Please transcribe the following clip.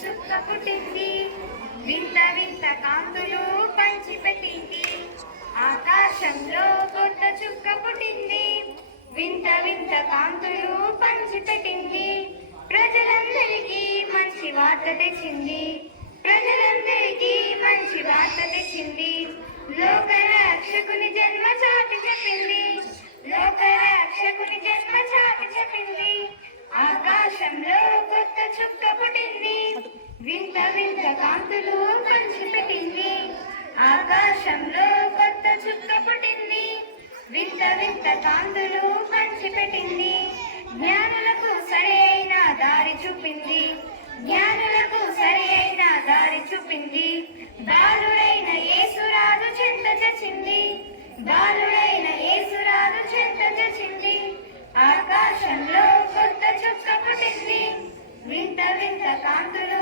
చుక్క పుట్టింది, వింత వింత కాంతులు పంచిపెట్టింది. ఆకాశంలో కొత్త చుక్క పుట్టింది, వింత వింత కాంతులు పంచిపెట్టింది. ప్రజలందరికీ మంచి వార్త తెచ్చింది, ప్రజలందరికీ మంచి వార్త తెచ్చింది. లోక రక్షకుని జన్మ చాటి చెప్పింది, లోక రక్షకుని జన్మ చాటి చెప్పింది. ఆకాశంలో కొత్త చుక్క పుట్టింది, వింత వింత కాంతులు పంచిపెట్టింది. ఆకాశంలో కొత్త చుక్క పుట్టింది, వింత వింత కాంతులు పంచిపెట్టింది. జ్ఞానులకు సరి అయిన దారి చూపింది, జ్ఞానులకు సరి అయిన దారి చూపింది. బాలుడైన యేసురాజు చెంత చచ్చింది, బాలుడైన యేసురాజు చెంత చచ్చింది. ఆకాశంలో కొత్త చుక్క పుట్టింది, వింత వింత కాంతులు